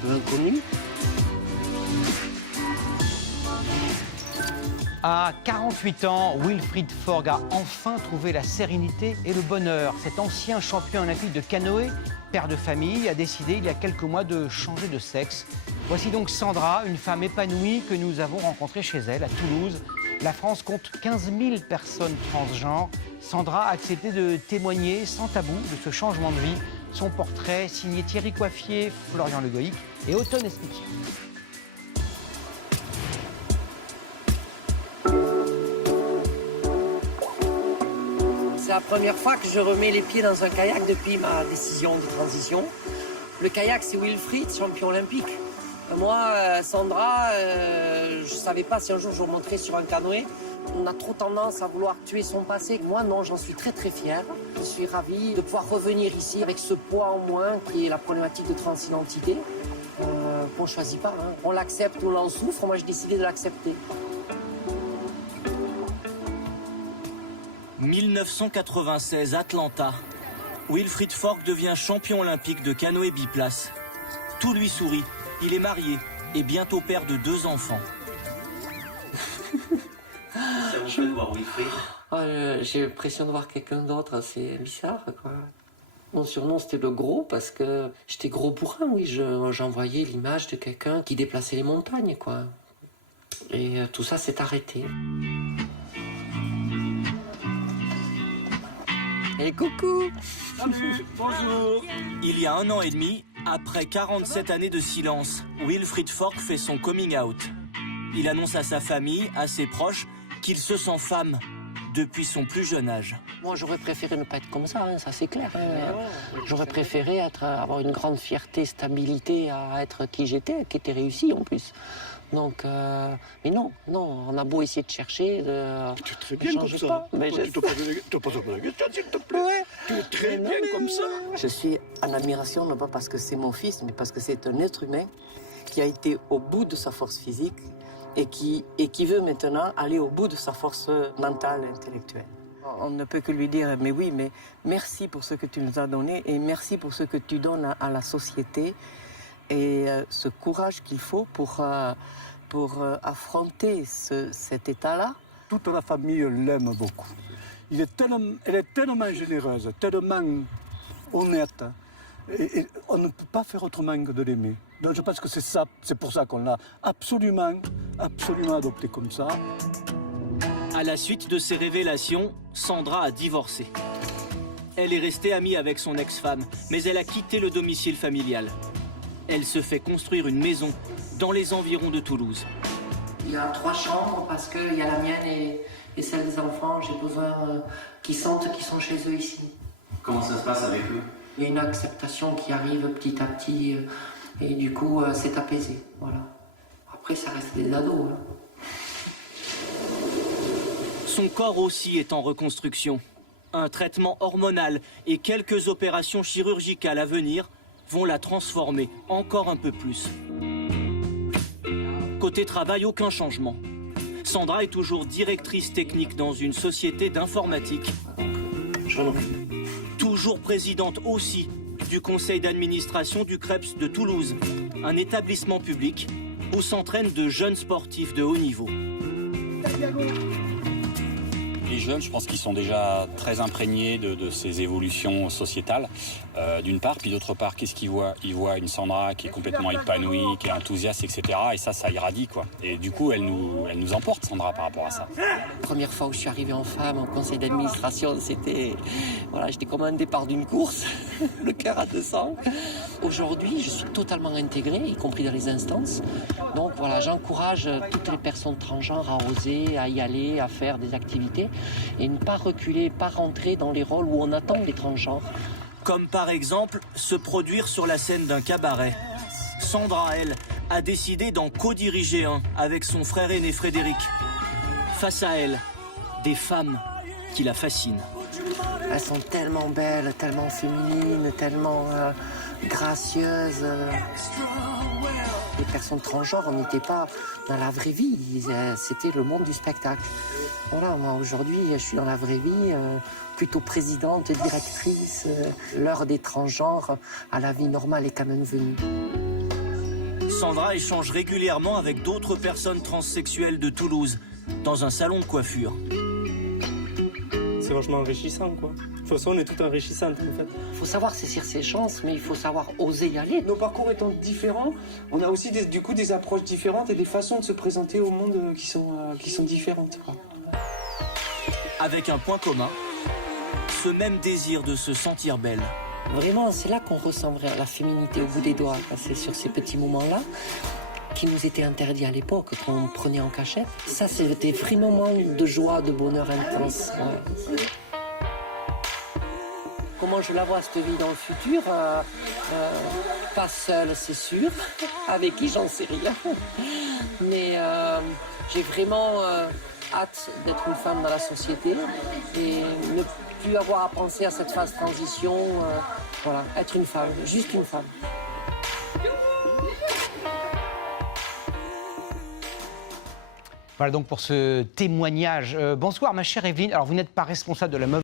peu inconnu. À 48 ans, Wilfried Forgue a enfin trouvé la sérénité et le bonheur. Cet ancien champion olympique de canoë, père de famille, a décidé il y a quelques mois de changer de sexe. Voici donc Sandra, une femme épanouie que nous avons rencontrée chez elle à Toulouse. La France compte 15 000 personnes transgenres. Sandra a accepté de témoigner sans tabou de ce changement de vie. Son portrait signé Thierry Coiffier, Florian Le Goïc et Automne Espitier. C'est la première fois que je remets les pieds dans un kayak depuis ma décision de transition. Le kayak, c'est Wilfried, champion olympique. Moi, Sandra, je ne savais pas si un jour je remonterais sur un canoë. On a trop tendance à vouloir tuer son passé. Moi, non, j'en suis très très fière. Je suis ravie de pouvoir revenir ici avec ce poids en moins qui est la problématique de transidentité. On ne choisit pas, hein. On l'accepte ou on en souffre. Moi, j'ai décidé de l'accepter. 1996, Atlanta. Wilfried Forgue devient champion olympique de canoë biplace. Tout lui sourit. Il est marié et bientôt père de 2 enfants. Ça vous fait de voir Wilfried? J'ai l'impression de voir quelqu'un d'autre. C'est bizarre, quoi. Mon surnom, c'était le gros parce que j'étais gros bourrin, oui. J'envoyais l'image de quelqu'un qui déplaçait les montagnes, quoi. Et tout ça s'est arrêté. Et coucou! Salut, bonjour. Il y a 1 an et demi, après 47 années de silence, Wilfried Forgue fait son coming out. Il annonce à sa famille, à ses proches, qu'il se sent femme depuis son plus jeune âge. Moi, j'aurais préféré ne pas être comme ça, hein, ça c'est clair. J'aurais préféré avoir une grande fierté, stabilité à être qui j'étais, qui était réussi en plus. Donc, mais non, on a beau essayer de chercher, tu es très bien comme ça. Pas, mais tu te poses pas la question, s'il te plaît. Ouais. Tu es très bien comme ça. Je suis en admiration, non pas parce que c'est mon fils, mais parce que c'est un être humain qui a été au bout de sa force physique et qui veut maintenant aller au bout de sa force mentale et intellectuelle. On ne peut que lui dire, mais oui, mais merci pour ce que tu nous as donné et merci pour ce que tu donnes à la société et ce courage qu'il faut pour affronter cet état-là. Toute la famille l'aime beaucoup. Elle est tellement généreuse, tellement honnête. Et on ne peut pas faire autrement que de l'aimer. Donc je pense que c'est ça, c'est pour ça qu'on l'a absolument adopté comme ça. À la suite de ces révélations, Sandra a divorcé. Elle est restée amie avec son ex-femme, mais elle a quitté le domicile familial. Elle se fait construire une maison dans les environs de Toulouse. Il y a 3 chambres parce qu'il y a la mienne et celle des enfants. J'ai besoin qu'ils sentent qu'ils sont chez eux ici. Comment ça se passe avec eux? Il y a une acceptation qui arrive petit à petit et du coup c'est apaisé. Voilà. Après ça reste des ados. Hein. Son corps aussi est en reconstruction. Un traitement hormonal et quelques opérations chirurgicales à venir vont la transformer encore un peu plus. Côté travail, aucun changement. Sandra est toujours directrice technique dans une société d'informatique. Je m'en occupe. Toujours présidente aussi du conseil d'administration du CREPS de Toulouse, un établissement public où s'entraînent de jeunes sportifs de haut niveau. Les jeunes, je pense qu'ils sont déjà très imprégnés de ces évolutions sociétales, d'une part. Puis d'autre part, qu'est-ce qu'ils voient? Ils voient une Sandra qui est complètement épanouie, qui est enthousiaste, etc. Et ça irradie, quoi. Et du coup, elle nous emporte, Sandra, par rapport à ça. La première fois où je suis arrivé en femme au conseil d'administration, c'était... Voilà, j'étais comme un départ d'une course, le cœur à 200. Aujourd'hui, je suis totalement intégrée, y compris dans les instances. Donc voilà, j'encourage toutes les personnes transgenres à oser, à y aller, à faire des activités et ne pas reculer, pas rentrer dans les rôles où on attend les transgenres. Comme par exemple se produire sur la scène d'un cabaret. Sandra, elle, a décidé d'en co-diriger un avec son frère aîné Frédéric. Face à elle, des femmes qui la fascinent. Elles sont tellement belles, tellement féminines, tellement gracieuses. Les personnes transgenres, on n'était pas dans la vraie vie, c'était le monde du spectacle. Voilà, moi aujourd'hui, je suis dans la vraie vie, plutôt présidente, directrice. L'heure des transgenres à la vie normale est quand même venue. Sandra échange régulièrement avec d'autres personnes transsexuelles de Toulouse, dans un salon de coiffure. C'est vachement enrichissant, quoi. De toute façon, on est tout enrichissante, en fait. Il faut savoir saisir ses chances, mais il faut savoir oser y aller. Nos parcours étant différents, on a aussi du coup des approches différentes et des façons de se présenter au monde qui sont différentes, quoi. Avec un point commun, ce même désir de se sentir belle. Vraiment, c'est là qu'on ressent la féminité au bout des doigts. C'est sur ces petits moments-là qui nous étaient interdits à l'époque, qu'on prenait en cachette. Ça, c'était vraiment moments de joie, de bonheur intense. Ouais. Comment je la vois, cette vie dans le futur? Pas seule, c'est sûr. Avec qui, j'en sais rien. Mais j'ai vraiment hâte d'être une femme dans la société et ne plus avoir à penser à cette phase transition. Voilà, être une femme, juste une femme. Voilà donc pour ce témoignage. Bonsoir ma chère Evelyne. Alors vous n'êtes pas responsable de la mauvaise